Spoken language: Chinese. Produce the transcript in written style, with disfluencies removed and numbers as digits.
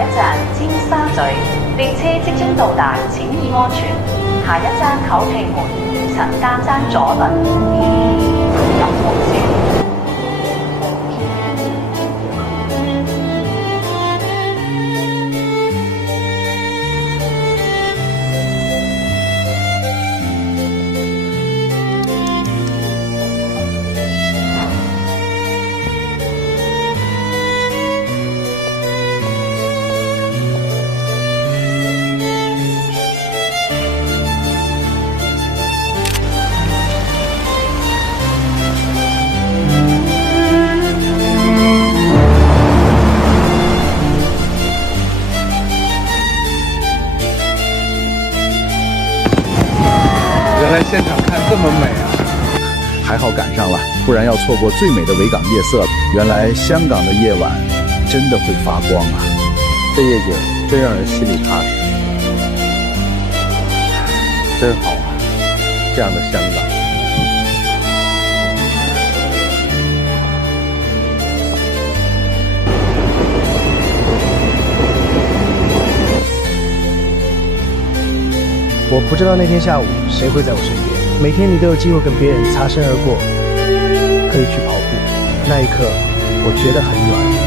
一站尖沙咀，列車即將到達，請注意安全。下一站口屯門，陳家山左輪。入紅線。原来现场看这么美啊！还好赶上了，不然要错过最美的维港夜色。原来香港的夜晚真的会发光啊！这夜景真让人心里踏实，真好啊！这样的香港。我不知道那天下午谁会在我身边。每天你都有机会跟别人擦身而过，可以去跑步，那一刻我觉得很暖。